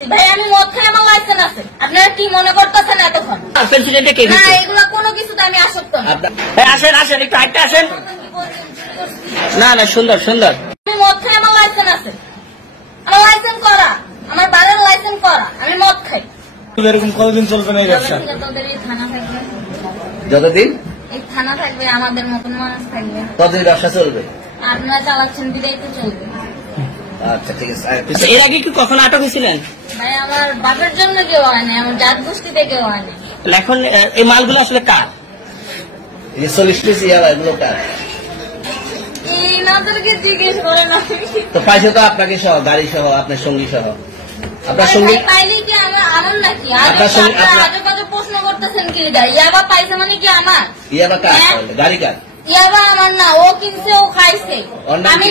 ভাই আমি মদ খাই, আমার লাইসেন্স আছে। আপনারা কি মনে করতেছেন এতক্ষণ? প্রেসিডেন্টে কে না, দিচ্ছে? এগুলা কোনো কিছুতে আমি আসক্ত না। আসেন আসেন, একটু হাইটে আসেন। না না, সুন্দর সুন্দর। আমি মদ খাই, আমার লাইসেন্স আছে। আমার লাইসেন্স করা, আমার বাড়ির লাইসেন্স করা। আমি মদ খাই। এরকম কতদিন চলবে না এই ব্যবসা? তোদের এই থানা থাকবে, যতদিন এই থানা থাকবে, আমাদের মতন মানুষ থাকবে। ততদিন ব্যবসা চলবে। আপনারা চালাচ্ছেন বিদায় তো চলবে। আচ্ছা ঠিক আছে। এর আগে কি কখনো আটক হয়েছিলেন? ভাই আমার বাপের জন্য কেউ হয়নি, আমার জাত গোষ্ঠীতে কেউ হয়নি। এখন এই মালগুলো আসলে কার? এই 40 পিস এগুলো কার? এনাদেরকে জিজ্ঞেস করেন। তো পাইছে তো আপনাকে সহ, গাড়ি সহ, আপনার সঙ্গী সহ। আপনার সঙ্গী পাইলে কি আমার নাকি? আপনার সঙ্গী আজে বাজে প্রশ্ন করতেছেন কি? ইয়াবা পাইছে মানে কি আমার? ইয়াবা কার? গাড়ি কার? ইয়াবা আমার না, ও কিনছে, ও খাইছে। আমি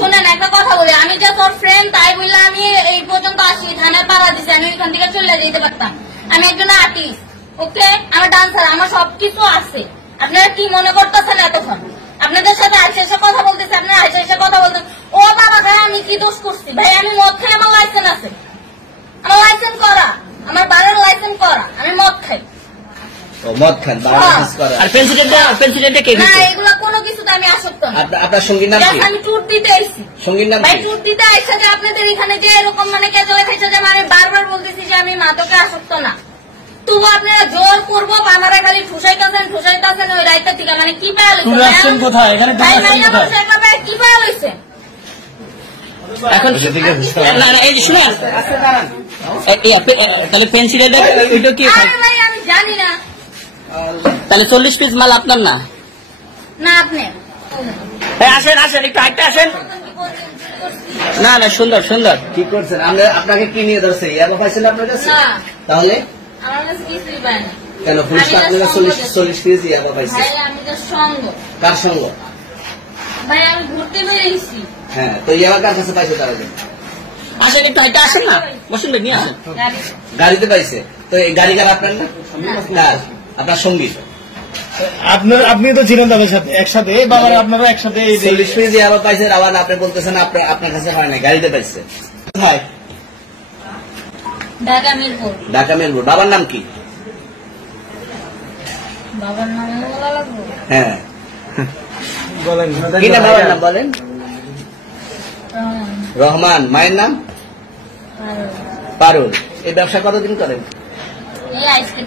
শুনেন একটা কথা বলি, আমি যে তোর ফ্রেন্ড তাই বললে আমি এই পর্যন্ত আসি, থানায় পাড়া দিছি, আমি ওইখান থেকে চলে যেতে পারতাম। আমি একজন আর্টিস্ট, ওকে, আমার ডান্সার, আমার সবকিছু আছে। আপনারা কি মনে করতেছেন এতক্ষণ? আপনাদের সাথে আইসে এসে কথা বলতেছে, আপনারা আইসে এসে কথা বলতেন। ও বাবা ভাই, আমি কি দোষ করছি? ভাই আমি মদ খাই, আমার লাইসেন্স আছে। আমার লাইসেন্স করা, আমার বাড়ির লাইসেন্স করা। আমি মদ খাই। মদ খান, আর প্রেসিডেন্টে কে না, দিচ্ছে? এগুলা কোনো কিছুতে আমি আসক্ত না। আপনার সঙ্গীর নাম কি? আমি ট্যুর দিতে আইছি। সঙ্গীর নাম ভাই কি? ট্যুর দিতে আইসা যে আপনাদের এখানে যে এরকম মানে কেজলে খাইছে, যে আমি বারবার বলতেছি যে আমি মাদকে আসক্ত না। তবু আপনারা জোর করবো, বানারা খালি ঠুসাইতেছেন ওই রাইতের থেকে। মানে কি পাওয়া লইছে? কোথায় এখানে? কি পাওয়া লইছে? এখন না না, এই যে শুনেন, তাহলে প্রেসিডেন্টে ওইটা কি? আরে ভাই আমি জানি না। তাহলে 40 পিস মাল আপনার না? না আপনি আসেন আসেন, একটু হাইটে আসেন। না না, সুন্দর সুন্দর। কি করছেন? আমরা আপনাকে কি নিয়ে ধরছে? ইয়াবা পাইছেন আপনার কাছে? না, তাহলে আমার কাছে কিছুই পাই না। কেন পুলিশ আপনাকে 40 পিস ইয়াবা পাইছে? ভাই আমি তো সঙ্গ। কার সঙ্গ? ভাই আমি ঘুরতে বেরিয়েছি। হ্যাঁ, তো ইয়াবা কার কাছে পাইছে তারা? আসেন, একটু হাইটে আসেন না, বসুন, নিয়ে আসেন। গাড়িতে পাইছে? তো এই গাড়ি কার? আপনার না? কার? আপনার সঙ্গী। আপনি তো ছিলেন তাদের সাথে একসাথে, বাবার আপনারা একসাথে 40 পিস ইয়াবা পাইছে, আবার আপনি বলতেছেন আপনার কাছে হয় নাই, গাড়িতে পাইছে। কোথায়? ঢাকা মিরপুর। ঢাকা মিরপুর। বাবার নাম কি? বাবার নাম বলা লাগবে? হ্যাঁ, বলেন কি না বাবার নাম বলেন? রহমান। রহমান। মায়ের নাম? আর পারুল। এই ব্যবসা কতদিন করেন? এই আইসক্রিম